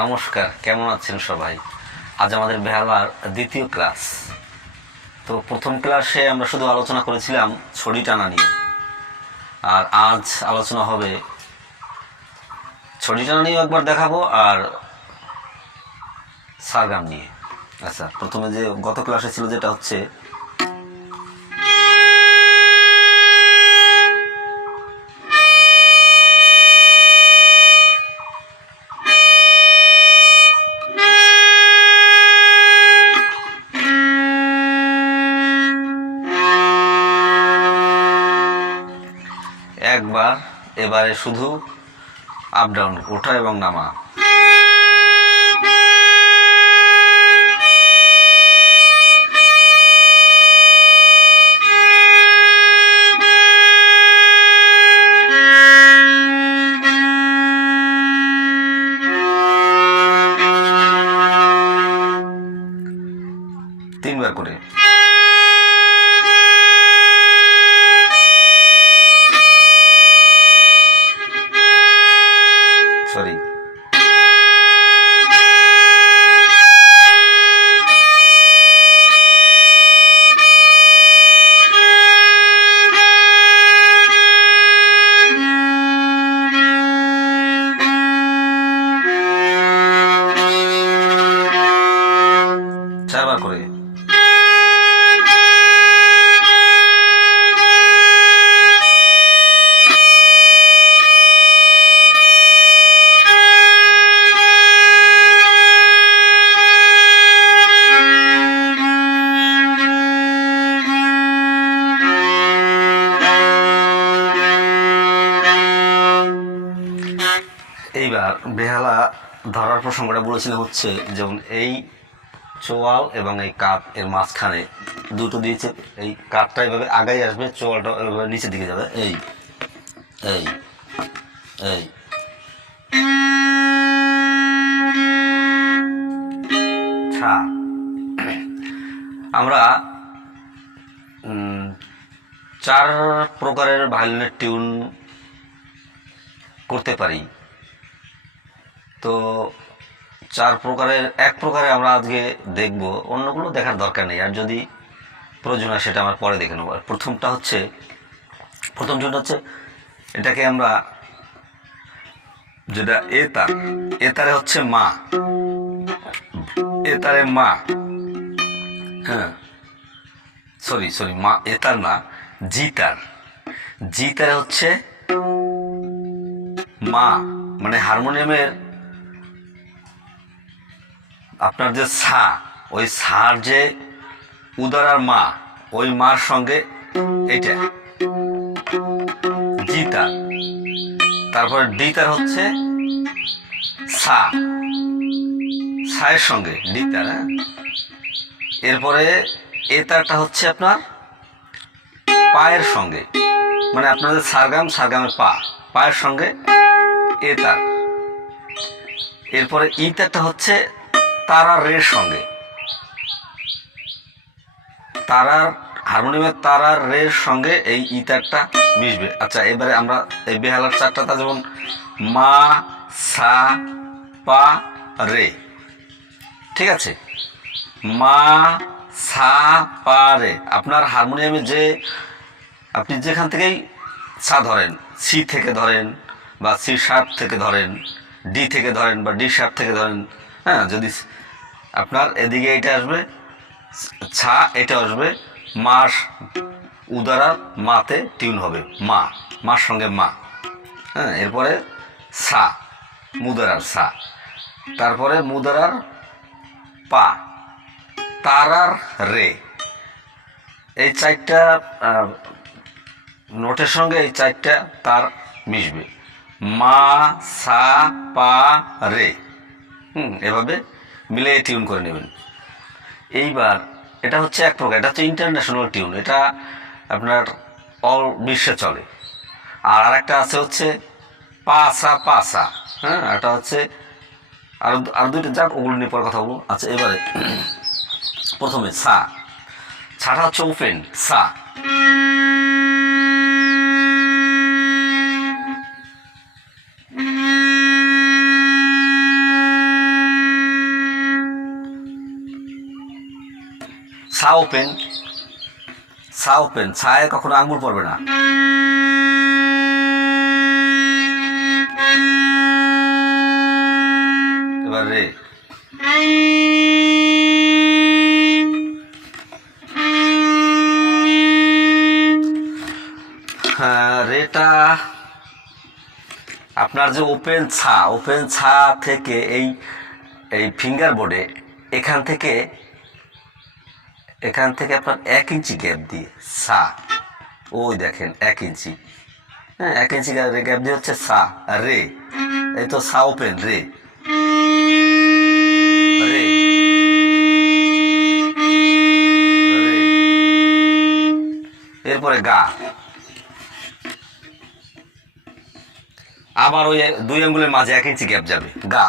নমস্কার, কেমন আছেন সবাই? আজ আমাদের বেহালার দ্বিতীয় ক্লাস। তো প্রথম ক্লাসে আমরা শুধু আলোচনা করেছিলাম ছড়ি টানা নিয়ে, আর আজ আলোচনা হবে ছড়ি টানা নিয়েও একবার দেখাবো আর সারগাম নিয়ে। আচ্ছা, প্রথমে যে গত ক্লাসে ছিল যেটা হচ্ছে একবার, এবারে শুধু আপ ডাউন, ওঠা এবং নামা। তিনবার করে। সরি, চারবার করে। এইবার বেহালা ধরার প্রসঙ্গটা বলেছিলাম হচ্ছে যেমন এই চোয়াল এবং এই কাপ এর মাঝখানে দুটো দিয়েছে, এই কাপটা এইভাবে আগাই আসবে, চোয়ালটা এইভাবে নিচের দিকে যাবে, এই এই এই ছা। আমরা চার প্রকারের ভায়োলিনের টিউন করতে পারি। তো চার প্রকারের এক প্রকারে আমরা আজকে দেখব, অন্যগুলো দেখার দরকার নেই, আর যদি প্রয়োজন হয় সেটা আমরা পরে দেখে নেব। প্রথমটা হচ্ছে, প্রথম টিউন হচ্ছে এটাকে আমরা যেটা এ তার, এ তারে হচ্ছে মা, এ তারে মা, হ্যাঁ সরি সরি মা, এ তার না, জি তার, জি তারে হচ্ছে মা, মানে হারমোনিয়ামের আপনার যে সা, ওই সার যে উদার আর মা, ওই মার সঙ্গে এইটা জি তার। তারপরে ডি তার হচ্ছে সা, সায়ের সঙ্গে ডি তার, হ্যাঁ। এরপরে এ তারটা হচ্ছে আপনার পায়ের সঙ্গে, মানে আপনাদের সারগাম, সারগামের পা, পায়ের সঙ্গে এ তার। এরপরে ই তারটা হচ্ছে তারার রের সঙ্গে, তারার হারমোনিয়ামের তারার রের সঙ্গে এই ই তারটা মিশবে। আচ্ছা, এবারে আমরা এই বেহালার চারটা, যেমন মা, সা, পা, রে, ঠিক আছে? মা, সা, পা, রে। আপনার হারমোনিয়ামে যে আপনি যেখান থেকেই সা ধরেন, সি থেকে ধরেন বা সি শার্প থেকে ধরেন, ডি থেকে ধরেন বা ডি শার্প থেকে ধরেন, হ্যাঁ, যদি আপনার এদিকে এটা আসবে ছা, এটা আসবে মার উদারার মাতে টিউন হবে, মা, মার সঙ্গে মা, হ্যাঁ। এরপরে সা, মুদারার সা, তারপরে মুদারার পা, তারার রে। এই চারটা নোটের সঙ্গে এই চারটা তার মিশবে, মা, সা, পা, রে, এভাবে মিলে টিউন করে নেবেন। এইবার এটা হচ্ছে এক প্রকার, এটা হচ্ছে ইন্টারন্যাশনাল টিউন, এটা আপনার অল বিশ্বে চলে। আর আরেকটা আছে হচ্ছে পাসা, পাসা, হ্যাঁ, এটা হচ্ছে আর দুইটা, যাক ওগুলো নিয়ে পরে কথা বলবো। আচ্ছা, এবারে প্রথমে সা, ছাটা হচ্ছে ওপেন সা, সা ওপেন, সা ওপেন, ছায় কখনো আঙ্গুল পড়বে না। এবার রে, রেটা আপনার যে ওপেন ছা থেকে এই এই ফিঙ্গার বোর্ডে এখান থেকে আপনার 1 ইঞ্চি গ্যাপ দিয়ে সা, ওই দেখেন 1 ইঞ্চি, হ্যাঁ 1 ইঞ্চি গ্যাপ দিয়ে হচ্ছে সা রে। এই তো সা ওপেন রে, রে রে। এরপরে গা, আবার ওই 2 আঙ্গুলের মাঝে 1 ইঞ্চি গ্যাপ যাবে, গা।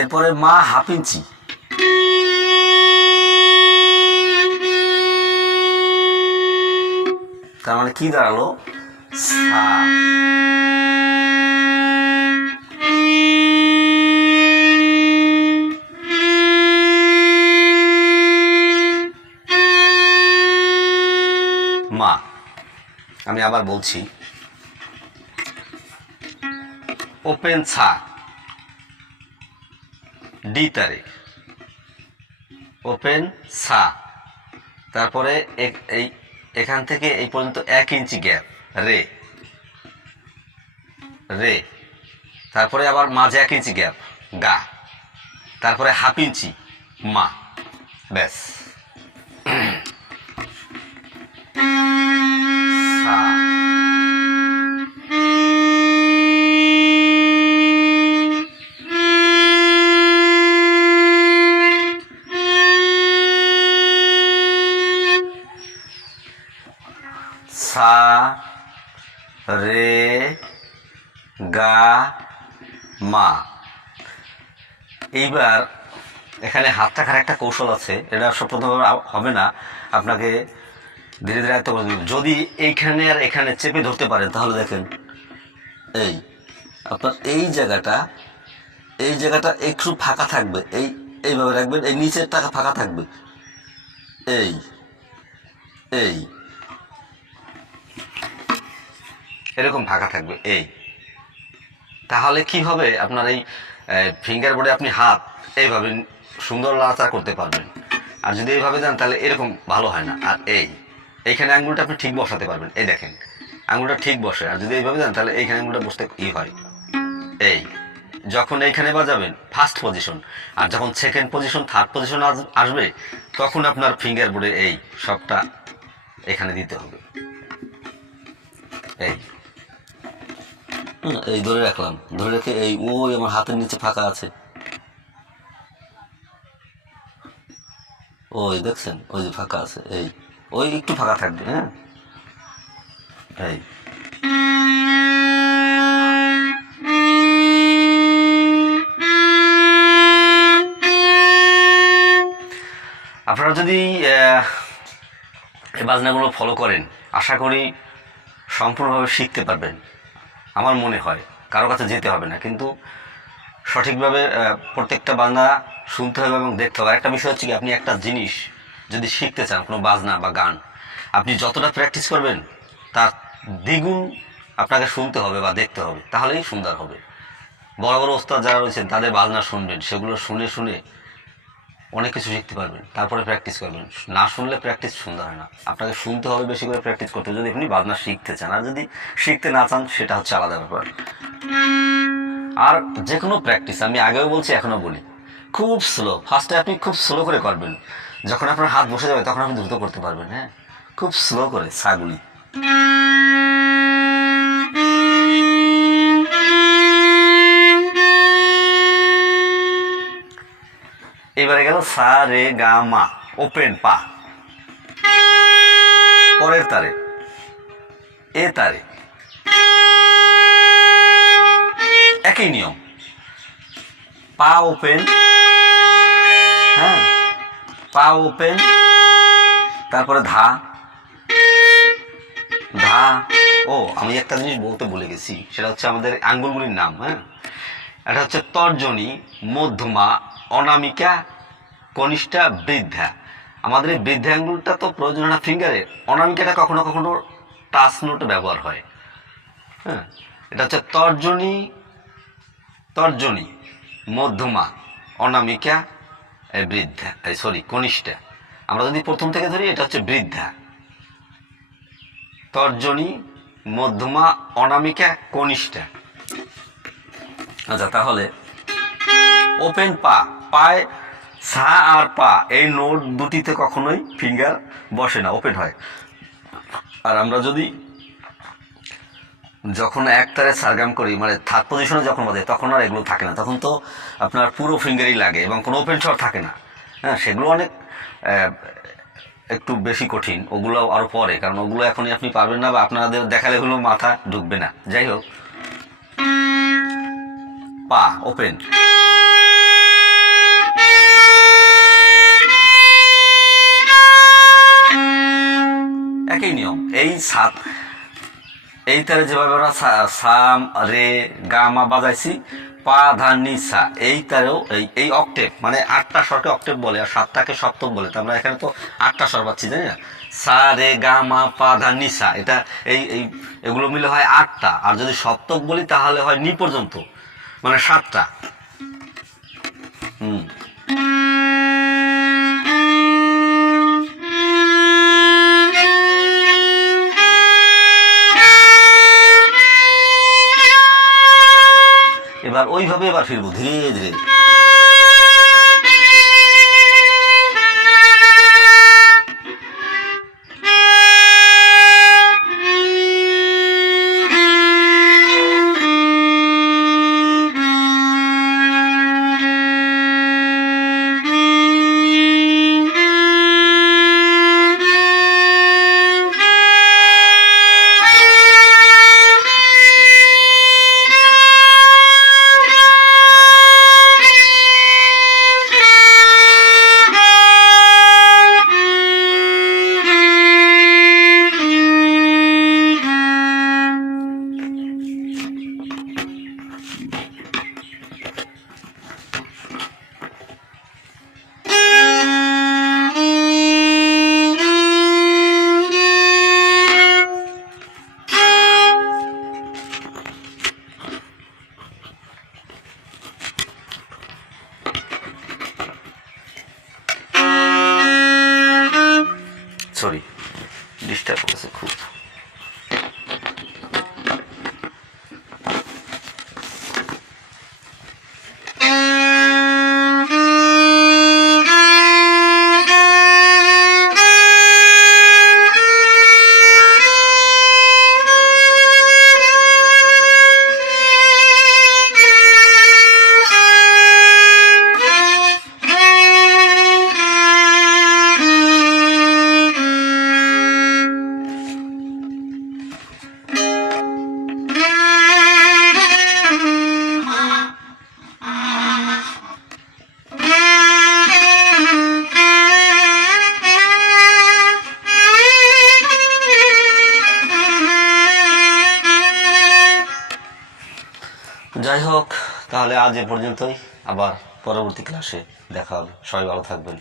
এরপরে মা হাফ ইঞ্চি, তার মানে কি দাঁড়ালো, সা। মা, আমি আবার বলছি, ওপেন ছা, ডি তারে, ওপেন সা, তারপরে এই এখান থেকে এই পর্যন্ত 1 ইঞ্চি গ্যাপ রে, রে। তারপরে আবার মাঝে 1 ইঞ্চি গ্যাপ গা, তারপরে হাফ ইঞ্চি মা, ব্যাস। সা, সা রে গা মা। এইবার এখানে হাত রাখার একটা কৌশল আছে, এটা প্রথমভাবে হবে না, আপনাকে ধীরে ধীরে আয়ত্ত করে দিন। যদি এইখানে আর এখানে চেপে ধরতে পারেন তাহলে দেখেন এই আপনার এই জায়গাটা একটু ফাঁকা থাকবে, এইভাবে রাখবেন, এই নিচের টাকা ফাঁকা থাকবে, এই এই এরকম ফাঁকা থাকবে এই। তাহলে কি হবে, আপনার এই ফিঙ্গার বোর্ডে আপনি হাত এইভাবে সুন্দর নাড়াচাড়া করতে পারবেন। আর যদি এইভাবে যান তাহলে এরকম ভালো হয় না। আর এইখানে আঙুলটা আপনি ঠিক বসাতে পারবেন, এই দেখেন আঙুলটা ঠিক বসে। আর যদি এইভাবে যান তাহলে এইখানে আঙুলটা বসতে হয় এই। যখন এইখানে বাজাবেন ফার্স্ট পজিশন, আর যখন সেকেন্ড পজিশন থার্ড পজিশন আসবে তখন আপনার ফিঙ্গার বোর্ডে এই সবটা এখানে দিতে হবে। এই ধরে রাখলাম, ধরে রেখে এই ওই আমার হাতের নিচে ফাঁকা আছে, ওই দেখছেন ওই যে ফাঁকা আছে, এই ওই একটু ফাঁকা থাকবে, হ্যাঁ এই। আপনারা যদি এই বাজনাগুলো ফলো করেন আশা করি সম্পূর্ণভাবে শিখতে পারবেন। আমার মনে হয় কারো কাছে যেতে হবে না, কিন্তু সঠিকভাবে প্রত্যেকটা বাজনা শুনতে হবে এবং দেখতে হবে। একটা বিষয় হচ্ছে কি, আপনি একটা জিনিস যদি শিখতে চান, কোনো বাজনা বা গান, আপনি যতটা প্র্যাকটিস করবেন তার দ্বিগুণ আপনাকে শুনতে হবে বা দেখতে হবে, তাহলেই সুন্দর হবে। বড় বড় ওস্তাদ যারা রয়েছেন তাদের বাজনা শুনবেন, সেগুলো শুনে শুনে অনেক কিছু শিখতে পারবেন, তারপরে প্র্যাকটিস করবেন। না শুনলে প্র্যাকটিস সুন্দর হয় না, আপনাকে শুনতে হবে, বেশি করে প্র্যাকটিস করতে হবে যদি আপনি বাজনা শিখতে চান। আর যদি শিখতে না চান সেটা হচ্ছে আলাদা ব্যাপার। আর যে কোনো প্র্যাকটিস, আমি আগেও বলছি এখনও বলি, খুব স্লো, ফার্স্টে আপনি খুব স্লো করে করবেন, যখন আপনার হাত বসে যাবে তখন আপনি দ্রুত করতে পারবেন। হ্যাঁ, খুব স্লো করে সাগুলি। এবারে গেল সা রে গা মা, ওপেন পা, পরের তারে এ তারে একই নিয়ম, পা ওপেন, হ্যাঁ পা ওপেন, তারপরে ধা ধা। ও আমি একটা জিনিস বলতে ভুলে গেছি, সেটা হচ্ছে আমাদের আঙ্গুলগুলির নাম। হ্যাঁ, এটা হচ্ছে তর্জনী, মধ্যমা, অনামিকা, কনিষ্ঠা, বৃদ্ধা। আমাদের এই বৃদ্ধা আঙ্গুলটা তো প্রয়োজন হয় না ফিঙ্গারে, অনামিকাটা কখনো কখনো টাচ নোটে ব্যবহার হয়। হ্যাঁ, এটা হচ্ছে তর্জনী, মধ্যমা, অনামিকা, বৃদ্ধা, কনিষ্ঠা। আমরা যদি প্রথম থেকে ধরি, এটা হচ্ছে বৃদ্ধা। তর্জনী, মধ্যমা, অনামিকা, কনিষ্ঠা। আচ্ছা, তাহলে ওপেন পা, পায় সা আর পা এই নোট দুটিতে কখনোই ফিঙ্গার বসে না, ওপেন হয়। আর আমরা যদি যখন একতারে সারগাম করি, মানে থার্ড পজিশনে যখন বাজে, তখন আর এগুলো থাকে না, তখন তো আপনার পুরো ফিঙ্গারই লাগে এবং কোনো ওপেন স্বর থাকে না। হ্যাঁ, সেগুলো অনেক একটু বেশি কঠিন, ওগুলো আরও পরে, কারণ ওগুলো এখনই আপনি পারবেন না বা আপনাদের দেখালে হলো মাথা ঢুকবে না। যাই হোক, পা ওপেন, একই নিয়ম। এই তারে যেভাবে আমরা সাম রে গা মা বাজাইছি, পা ধা নি সা, এই তারেও এই অক্টেভ, মানে 8টা স্বরকে অক্টেভ বলে আর 7টাকে সপ্তক বলে। তো আমরা এখানে তো 8টা স্বর পাচ্ছি, জানি না, সা রে গা মা পা ধা নি সা, এটা এগুলো মিলে হয় 8টা। আর যদি সপ্তক বলি তাহলে হয় নি পর্যন্ত, মানে 7টা। এবার ওইভাবে এবার ফিরবো ধীরে ধীরে। সরি, ডিস্টার্ব করেছে খুব। যাই হোক, তাহলে আজ এ পর্যন্তই, আবার পরবর্তী ক্লাসে দেখা হবে। সবাই ভালো থাকবেন।